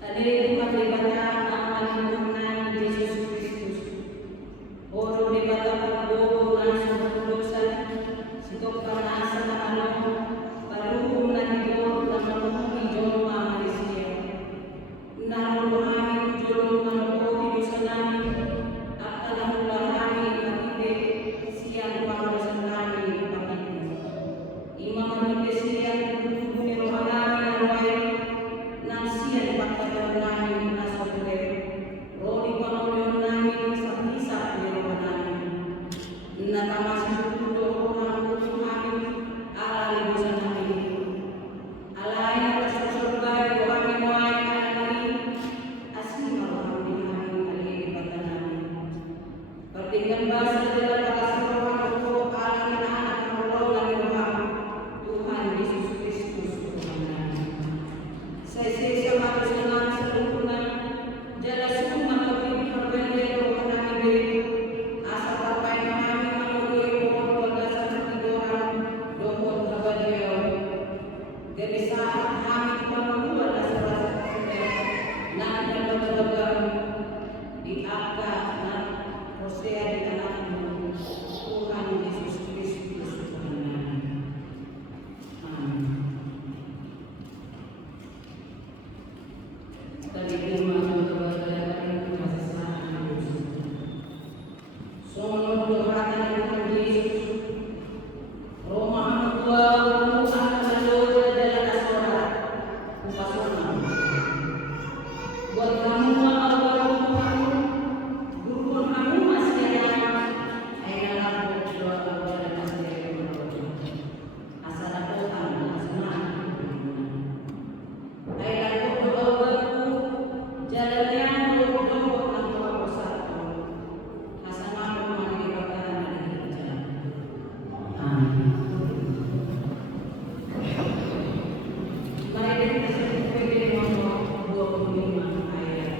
Hadirin debata mengenai Yesus Kristus. Oro debata prabowo lan dosan sitok panasa ano paruhum na Dios na manuhong iyon Malaysia. Narohami tulong manuhong sa namin at kalahulahami magiging siyang pangalasan namin pagiging. Imamagiging siyang tutubo ni Rohanami na raway ng siyang pagkakaroon namin na sa puwer. Rodi pangulong namin sa pisap ni Rohanami. Nakamasin tutulo ang puso namin alalibusan namin. Alain na kasasurga ito kami mo ay kanamin asin marami namin alilibatan namin. Pertinggan bahasa dalam pagkasuruhan ko alamin anak ng ulong ng Tuhan Yesus Kristus Tuhan namin. Sa isa matusunan sa lupunan, jala sumang kapit perbedaan Tuhan namin asa tapay na namin manuloy po pagkasa sa tiduran doon kabaliyo. Gamisahan namin panuluan na sa na nagpapagagang diaka na Hosea di anak mo Tuhan Yesus Kristus Tuhan namin. Amen. Talipin mga kababayan ng masasahan ng Diyos. Sumunod duhatan ng Tuhan Jesus. Roma ang 2, ang salud na dala na surat. Upasunan. Buat kamu mga kababayan, grupo kamu masih ada ay nalabot dua kababayan na sa asal ako ang asamaan. Ay lagot doon jalannya doon ang mga usapan. Asama ko mga ibatan na nagiging. Amen. Marinig na sa pwede mga 25 ayat.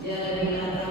Jadi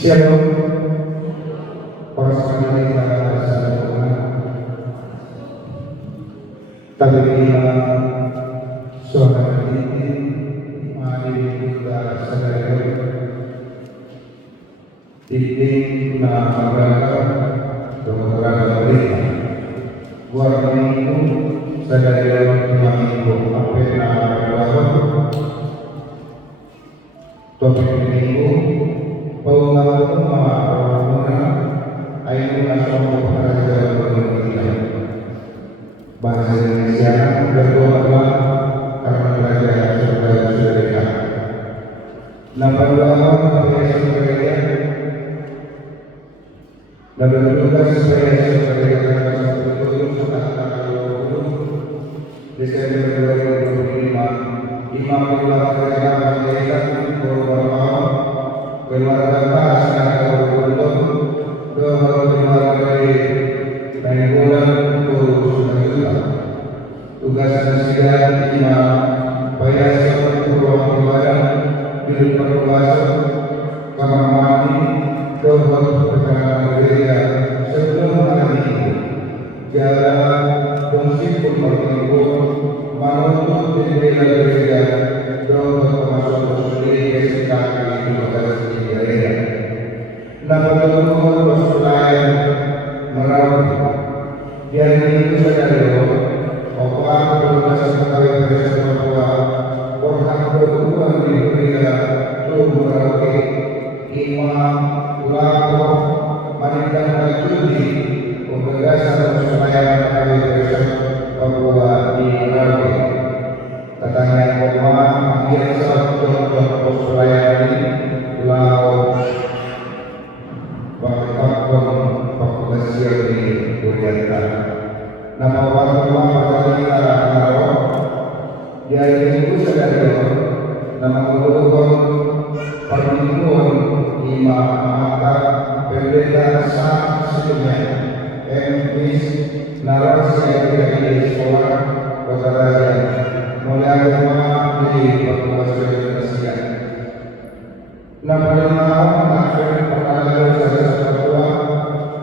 Shalom, para saudara kita bersama. Tabiya saudara ini mari kita sadari titik na magagawa dengan berita. Buat itu sadari minggu apa na magagawa. Topik minggu pengawalan mengawalnya ayat asal kerajaan Indonesia. Bahasa Indonesia berdoa karena kerajaan sudah dekat. Nama doa supaya supaya dan berdoa supaya kerajaan itu tanggal 20 Desember 2025 Imam Ulama Kerajaan Malaysia beberapa keluarga pasca untuk keluarga dari bulan sudah tugas sekian imam bayar seperti ruang ibadah di perluasan kamar mandi keluarga gereja sebelum hari jalan fungsi pun berlaku menuntut gereja termasuk sendiri sekitar nama Tuhan bersulaan merawat biar itu sadari orang bermasa sekali bersama bahwa orang berdua diberikan untuk merawat imam ulama wanita majudi penggagasan bersulaan kami bersama bahwa dirawat katanya orang yang satu bersulaan ini laut populasi di Korea. Nama orang dia itu sadari nama guru perlindungan imam mata berbeda saat sebelumnya MPs narasi yang tidak di sekolah berkata mulai agama di populasi Indonesia. Nama akhir perkara kedua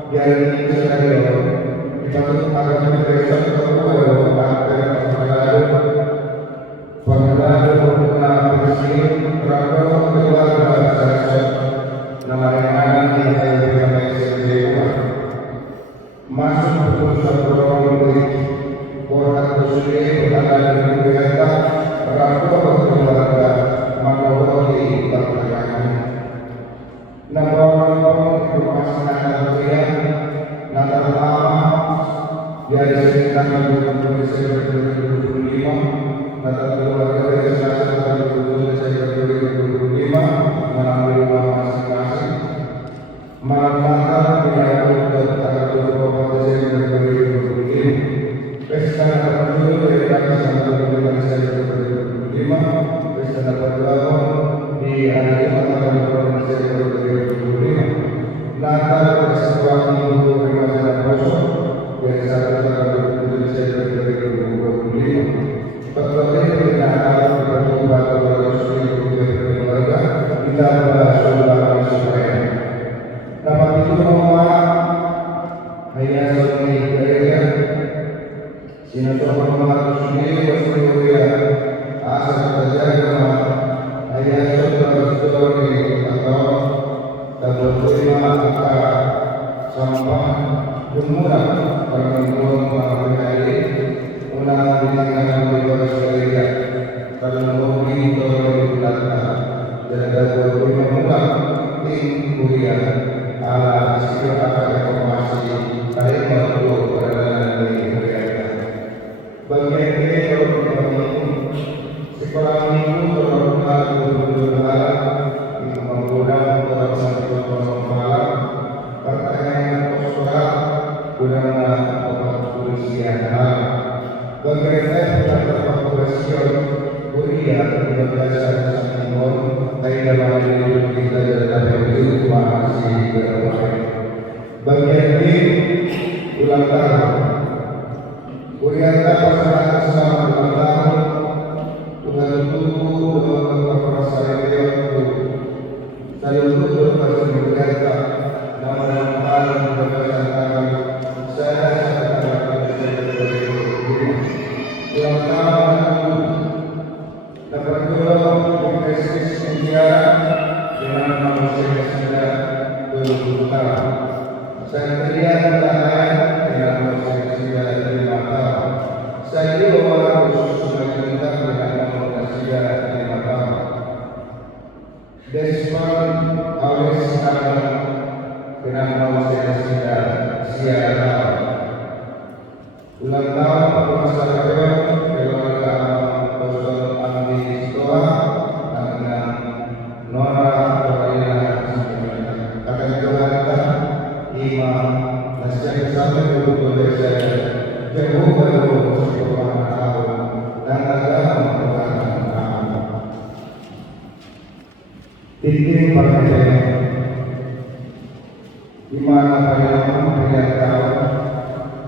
yang ini sadari kita akan bergerak ke pengenalan penggunaan bersih perangkat keluarga nama yang ada di Indonesia masuk ke pusat program Korat Kusri berada di Jakarta perangkat keluarga Manawati berkaitan nama informasi Natal lama dari sekitar 20 Desember 2025 Natal keluarga dari tanggal 20 Desember 2025 mengambil uang masing-masing malam Natal dilakukan tanggal 24 Desember 2025 pesta Natal dari tanggal 1 Desember 2025 pesta Natal dilakukan di hari Jumat tanggal 2 Desember 2025 Natal sebuah minggu remaja kosong yang satu tanggal 27 Desember 2025 berbagai pernyataan berubah keluarga keluarga kita bersaudara supaya dapat itu menguat hanya sebagai gereja sinetron mengatur sendiri bersedia asal terjaga hanya saudara-saudara atau dan berterima atas sampah jumlah perempuan mengalami ulang ditinggalkan oleh gereja karena menghubungi dikatakan dan berterima ulang tim kuliah ala sikap akan informasi baik maupun peradaban dari gereja bagian ini kalau kita sekolah minggu terlalu berdoa menggunakan malam pertanyaan soal gunakan kepolisian hal bagaimana kita terpaksa kuliah 13 ulang tahun. Urianta pasangan selamat ulang tahun. Tuhan tunggu dengan bapak saya itu. Saya tunggu pasang Urianta nama alam kebebasan kami. Saya ulang tahun. Dapat tolong Kristus India dengan nama saya 20 tahun. Saya terlihat bertahan dengan nama saya 5 tahun. Saya orang khusus meminta dengan nama saya 5 tahun. Desmond Awes Alam dengan nama saya 9 tahun. Ulang tahun masyarakat keluarga Pastor Andi Sitoa dengan Nora Corina akan keluarga Imam Nasib sampai untuk saya jauh baru tahun dan agama titik pakai di mana pada tahun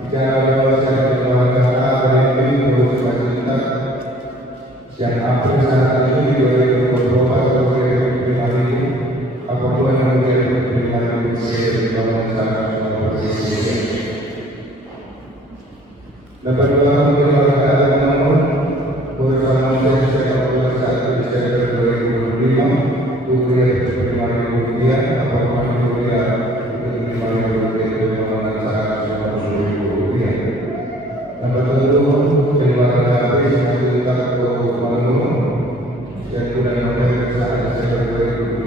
jauh saya keluarga apa yang berubah yang April saat itu 2024 atau 2025 ini apapun yang menjadi pertimbangan saya di bawah sangat posisi dapat orang keluarga namun bersama saya saat Desember 2025 kuliah Rp5.000 apapun kuliah Rp5.000 dapat tentu keluarga habis kita ke dan sudah sampai saat Desember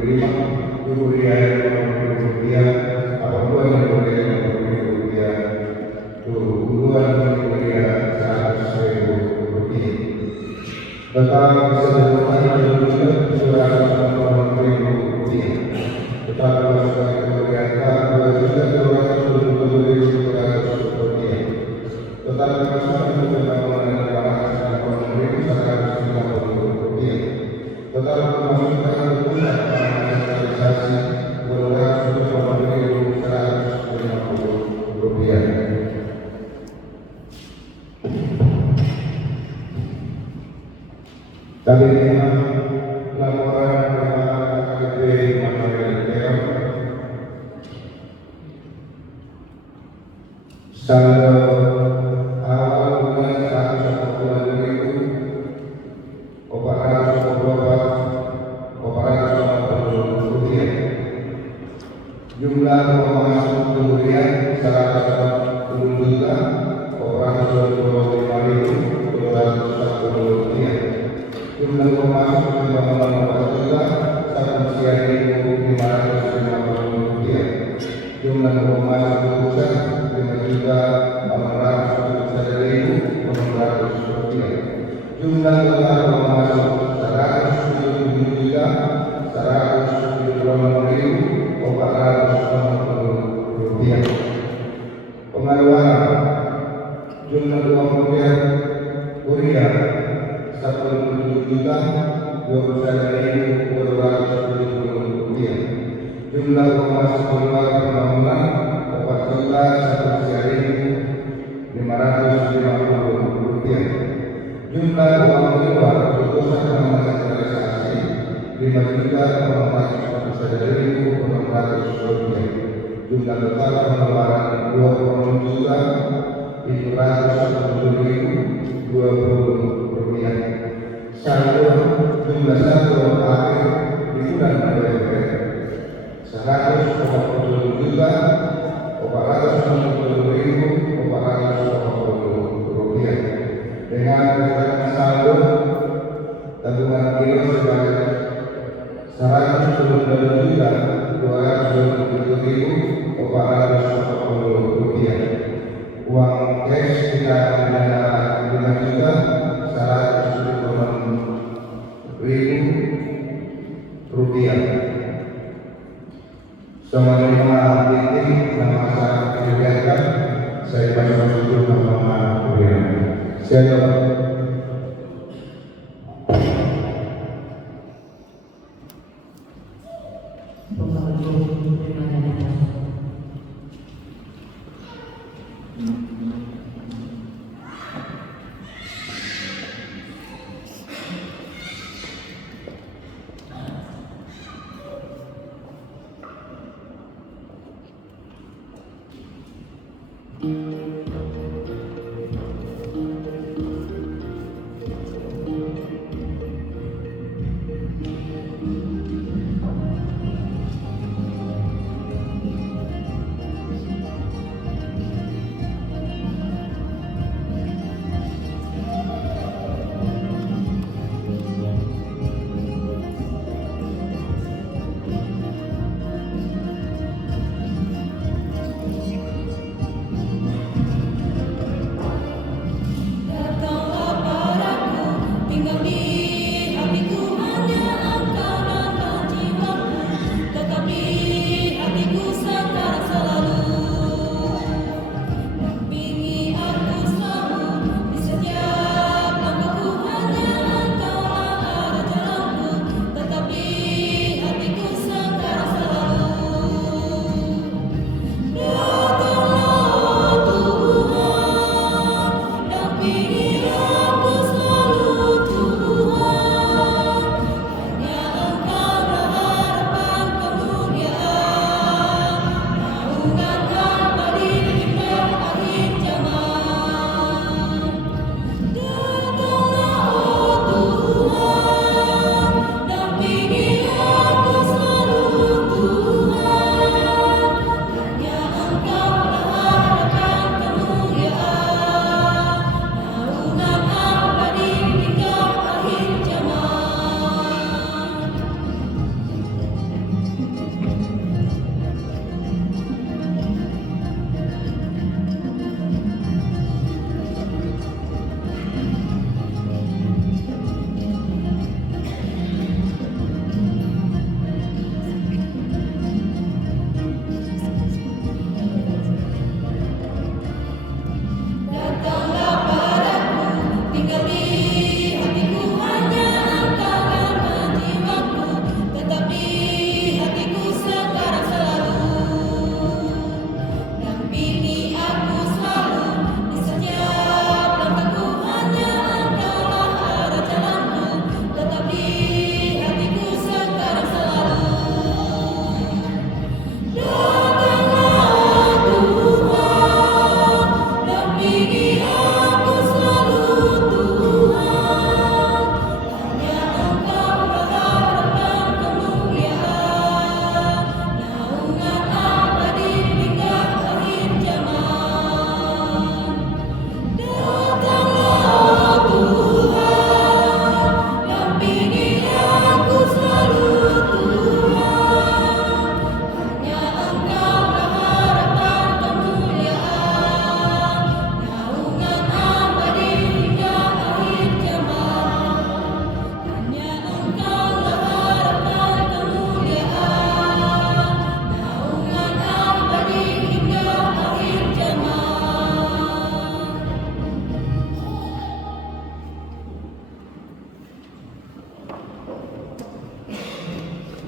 2025 kuliah Rp5.000 apapun yang boleh Rp5.000 tujuan kuliah Rp100.000 tetap bisa dilakukan juga sudah Rp5.000 tetap bisa keluarga juga Rp200.000 tetap berkasih untuk melakukan dan pemerintah Rp150 tetap memasukkan pusat sosialisasi berurang untuk memberi Rp150. Kali ini laporan KKP Manuel Leon saldo awal bulan 140.450 rupiah. Jumlah pemasok kemudian 140 juta 425.240 rupiah. Jumlah pemasok pembangunan 4 juta 1.550 rupiah. Jumlah pemasok pusat 5.871.600 rupiah. Jumlah total pemasok 176.176.460 rupiah. Pengeluaran jumlah uang rupiah kuliah 1,7.021.270 rupiah. Jumlah pemasok keluarga pembangunan 4.101.550 rupiah. Jumlah uang keluar putusan sosialisasi 5.441.600 rupiah. Jumlah total pengeluaran 20.710.20 rupiah. Saldo jumlah saldo akhir di bulan November 100.460.480 rupiah dengan rencana saldo tabungan giro sebanyak 129.227.480 rupiah. Uang cash kita ada 5.176.000 rupiah. Semua titik nama saya dilihatkan saya baca itu nama beliau. Saya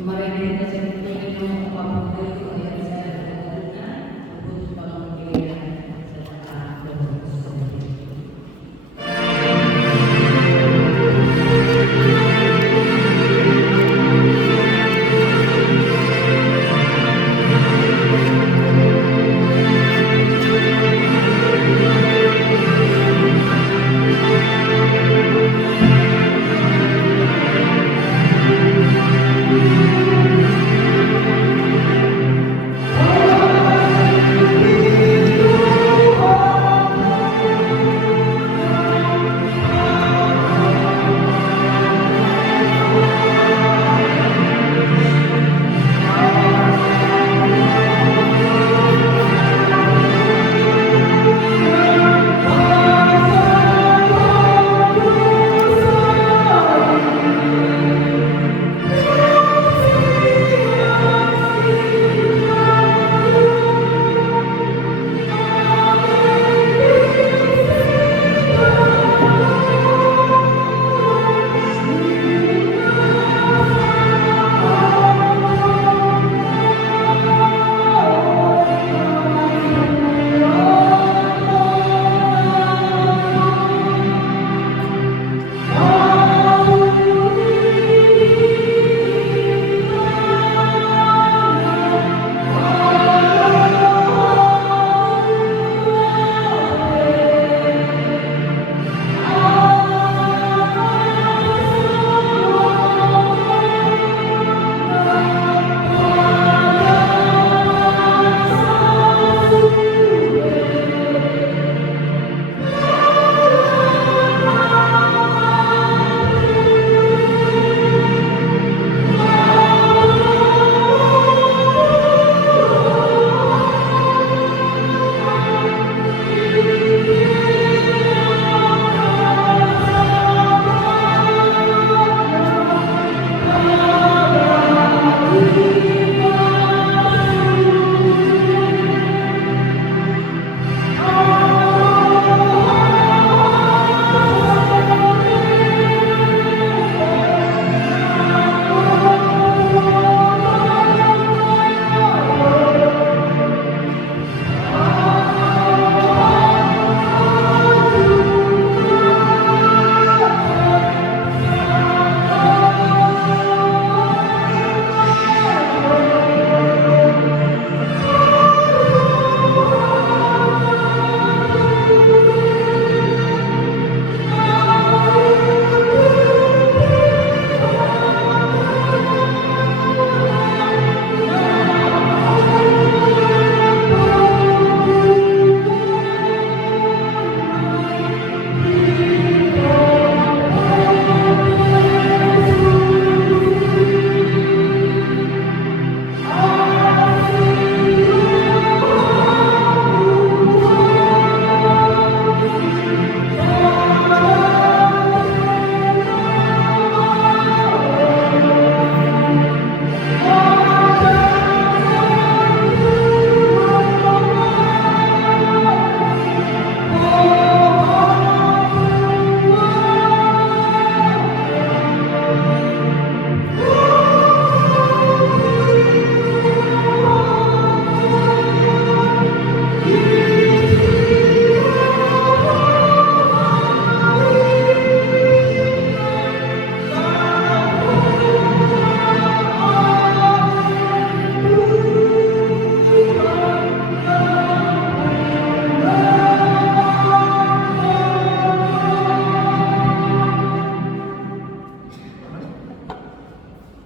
Kemarin kita sebutkan Pak Menteri yang saya dengar untuk pengembangan serta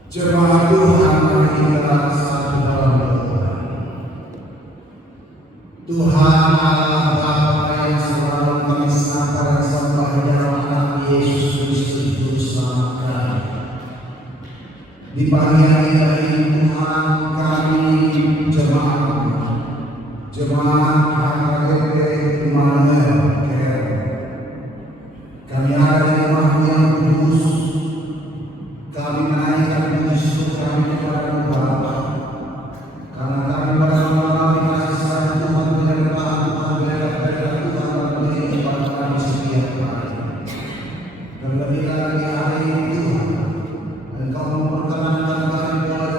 Jemaat Tuhan, mari kita satu dalam doa. Tuhan Allah Bapa yang selalu kami sapa dan sembah di dalam nama Yesus Kristus Juru Selamat kami. Di pagi hari ini Tuhan, kami jemaat HKBP Immanuel Care, kami ada di rumah yang kudus. Kami menaikkan puji syukur kami kepada Bapa, karena kami bersama-sama dikasih sayang Tuhan, penyertaan Tuhan, berkat Tuhan dalam kehidupan kami setiap hari. Dan lebih lagi hari ini Tuhan, Engkau memperkenankan kami boleh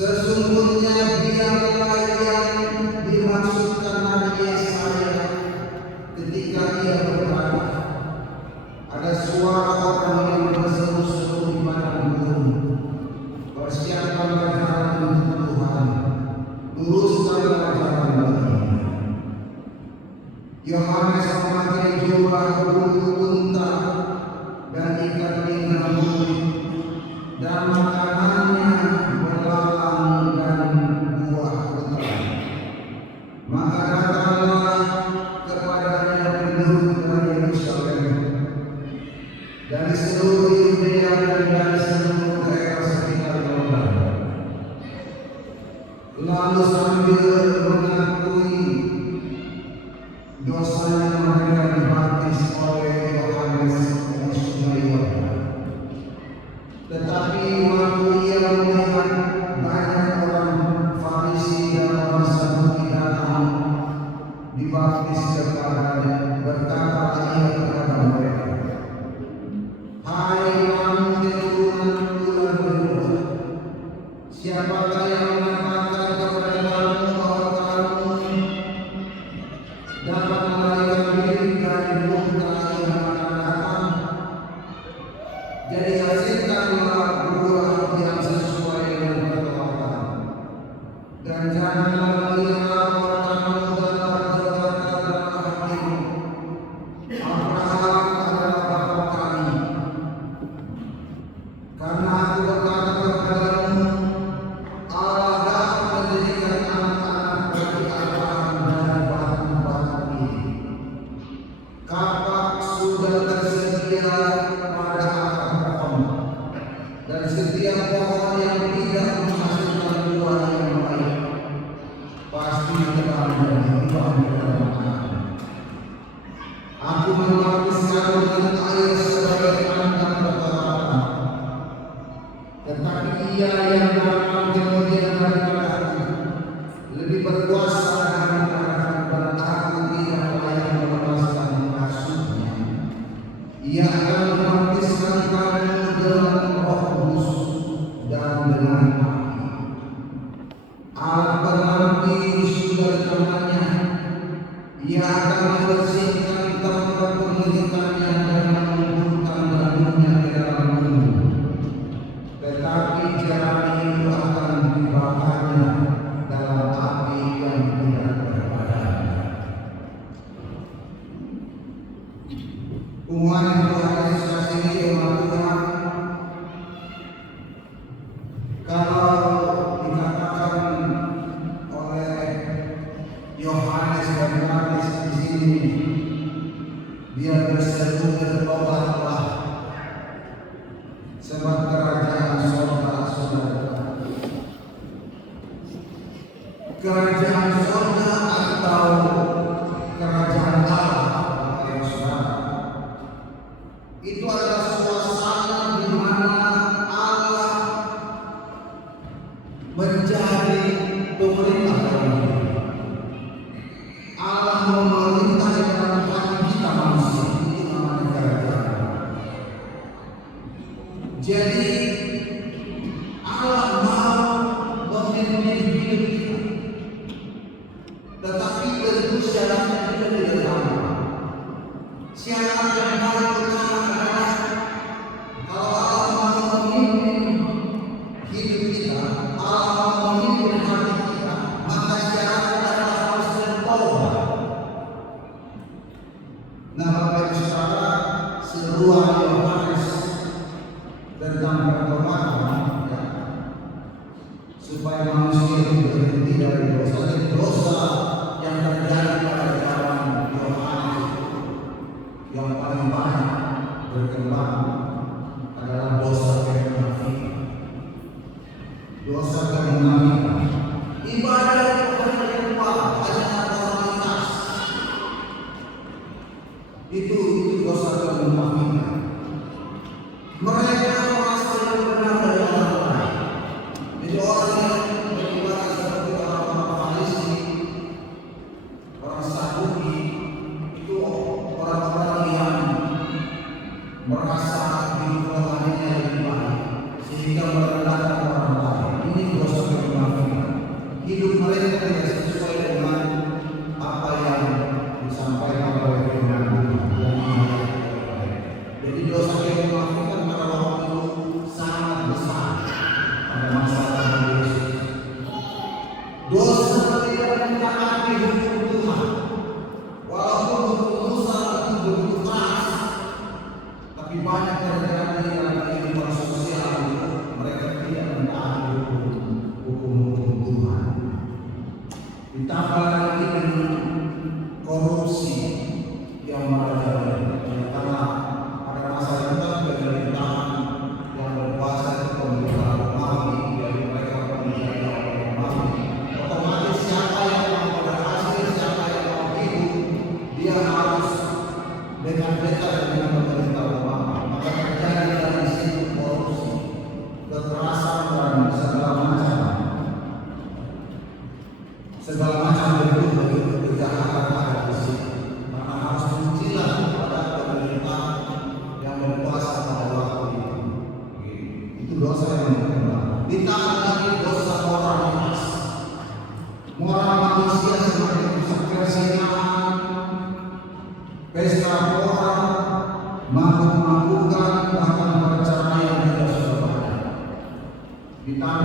Sesungguhnya dialah yang dimaksudkan Nabi Yesaya ketika ia berkata, ada suara orang yang berseru-seru di padang gurun, persiapkanlah jalan untuk Tuhan, luruskanlah jalan baginya. Yohanes memakai jubah bulu unta dan ikat pinggang bumi, dan makanannya belalang dan buah hutan. Maka datanglah kepadanya penduduk dari Yerusalem, dari seluruh Yudea dan dari seluruh daerah sekitar Yordan, lalu sambil mengakui dosanya mereka dibaptis oleh Yohanes di Sungai Yordan. Tetapi waktu ia melihat banyak orang Farisi dan orang Saduki datang dibaptis kepadanya, berkatalah ia kepada mereka, hai kamu keturunan ular berbulu, siapakah yang mengatakan kepada kamu bahwa kamu dapat melarikan diri dari murka yang akan datang? Jadi hasilkanlah buah yang sesuai dengan pertobatan, dan janganlah mengira bahwa kamu dapat berkata dalam hatimu, Abraham adalah bapa kami. Karena aku berkata kepadamu, Allah dapat menjadikan anak-anak bagi Abraham dari batu-batu ini. Kapak sudah tersedia pada akar pohon, dan setiap pohon yang tidak menghasilkan buah yang baik pasti telah menjadi buah dalam api. Aku membaptiskan dengan air sebagai tanda pertobatan, tetapi ia yang datang kemudian daripada aku lebih berkuasa daripada aku, dan aku tidak layak melepaskan kasutnya. Ia akan membaptiskan kamu dengan Roh Kudus dan dengan api. Alat pengampi sudah di tangannya. Ia akan membersihkan tempat pendidikannya dan mengumpulkan dagingnya ke dalam bumi. Tetapi jalan itu akan dibakarnya dalam api yang tidak berpadam. Umat yang Tuhan Yesus kasihi, umat Tuhan, kalau dikatakan oleh Yohanes dan Markus di sini, dia berseru bertobatlah, sebab kerajaan surga sudah dekat. Kerajaan surga atau kerajaan Allah, yang saudara, itu adalah suasana di mana Allah menjadi pemerintah dalam hidup. Allah memerintah dalam hati kita manusia, itu namanya kerajaan. Jadi Allah mau memimpin hidup kita, tetapi tentu syaratnya juga tidak sama. Syarat yang paling utama adalah kalau Allah mau memimpin hidup kita, Allah mau memimpin hati kita, maka syaratnya adalah harus bertobat. Nah, Bapak Ibu Saudara, seruan Yohanes tentang pertobatan, ya, supaya manusia itu berhenti dari dosa yang terjadi pada zaman Yohanes. Yang paling banyak berkembang adalah dosa kemunafikan. Dosa kemunafikan, ibadah kepada yang lupa, hanya formalitas. Itu dosa kemunafikan. Mereka merasa lebih benar dari orang lain. Jadi orang yang beribadah seperti orang-orang Farisi, orang Saduki, itu orang-orang yang merasa diri rohaninya lebih baik, sehingga merendahkan orang lain. Ini dosa kemunafikan.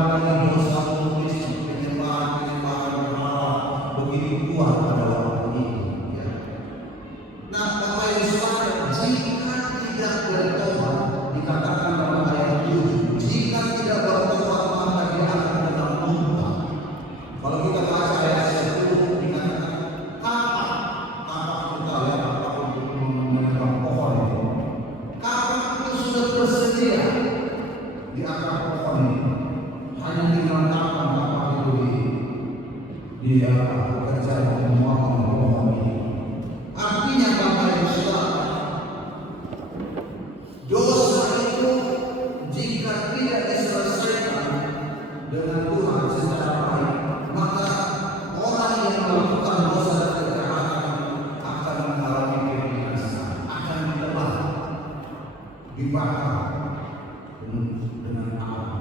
lagi dosa komunis, penyembahan berhala begitu kuat pada waktu itu. Ya. Nah, Bapak Ibu Saudara, jika tidak bertobat, dikatakan dalam ayat 7, jika tidak bertobat maka dia akan kena murka. Kalau kita baca ayat 10 dikatakan kapak itu tahu ya, kapak untuk menebang pohon itu. Kapak itu sudah tersedia di akar pohon itu. Hanya tinggal kapan kapak itu bekerja untuk memotong pohon ini. Artinya Bapak Ibu Saudara, dosa itu jika tidak diselesaikan dengan Tuhan secara baik, maka orang yang melakukan dosa dan kejahatan akan mengalami kebinasaan, akan ditebak, dibakar dengan api.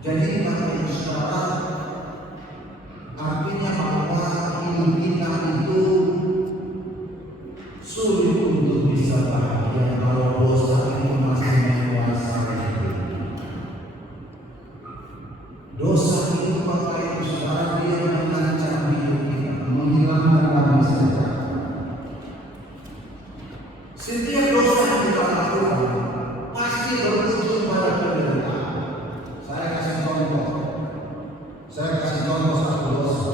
Jadi Bapak Ibu Saudara, artinya bahwa hidup kita itu sulit untuk bisa bahagia kalau dosa itu masih menguasai. Dosa itu Bapak Ibu Saudara, dia mengancam hidup kita, menghilangkan kami saja. Setiap dosa yang kita lakukan pasti berujung pada penderitaan. Saya kasih contoh satu dosa.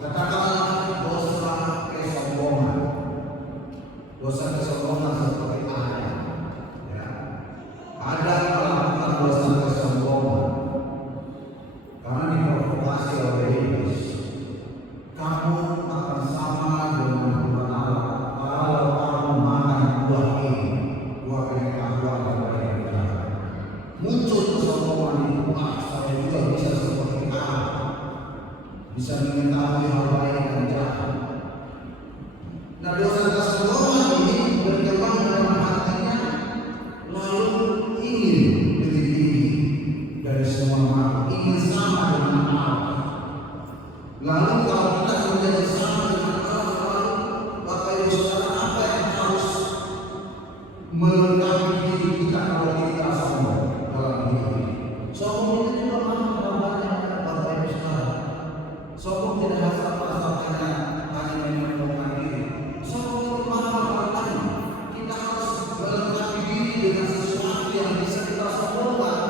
Katakanlah dosa kesombongan. Dosa kesombongan seperti Adam. Ya. Adam melakukan dosa kesombongan karena diprovokasi oleh iblis. Kamu akan sama dengan Tuhan Allah kalau kamu makan buah ini, buah pengetahuan dan baik dan jahat. Muncul kesombongan itu, saya juga bisa seperti Allah, bisa mengetahui hal baik dan jahat. Nah, dosa kesombongan ini berkembang dalam hatinya, lalu ingin lebih tinggi dari semua makhluk, ingin sama dengan Allah. Lalu kalau kita menjadi sama dengan Allah, Bapak Ibu Saudara, apa yang harus melengkapi diri kita kalau kita sombong dalam hidup ini? Sombong itu juga banyak Bapak Ibu Saudara. Sombong tidak asal-asal hanya menyombongkan diri. Sombong itu kita harus melengkapi diri dengan sesuatu yang bisa kita sombongkan.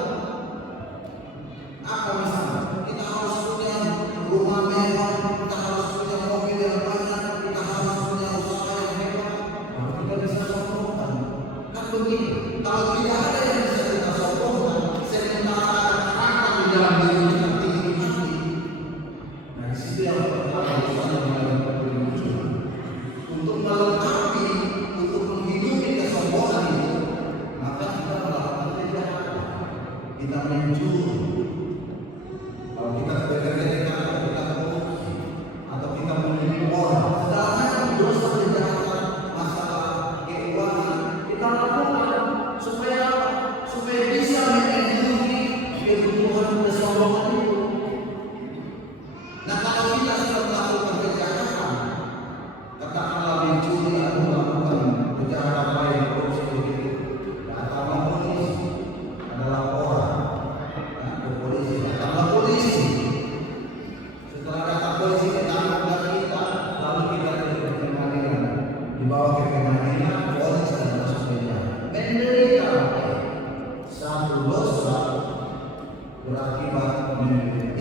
Apa misalnya? Kita harus punya rumah mewah, kita harus punya mobil yang banyak, kita harus punya usaha yang hebat. Nah, kita bisa sombongkan. Kan begini, kalau tidak ada yang bisa kita sombongkan, sementara ada di dalam diri kita tinggi hati. Nah, di situ yang pertama dosa yang muncul. Untuk melengkapi, untuk menghidupi kesombongan itu, maka kita melakukan kejahatan. Kita mencuri. Kalau kita bekerja kita korupsi, atau kita menipu orang, sedangkan dosa kejahatan, masalah keuangan kita lakukan supaya bisa memenuhi kebutuhan kesombongan itu. Nah, kalau kita sudah melakukan kejahatan, katakanlah mencuri atau melakukan kejahatan lain, korupsi begitu, datanglah polisi, ada laporan, ke polisi, datanglah polisi. Setelah datang polisi, ditangkap kita, lalu kita ke pengadilan, dibawa ke pengadilan, polisi dan masuk penjara. Menderita satu dosa berakibat menderita.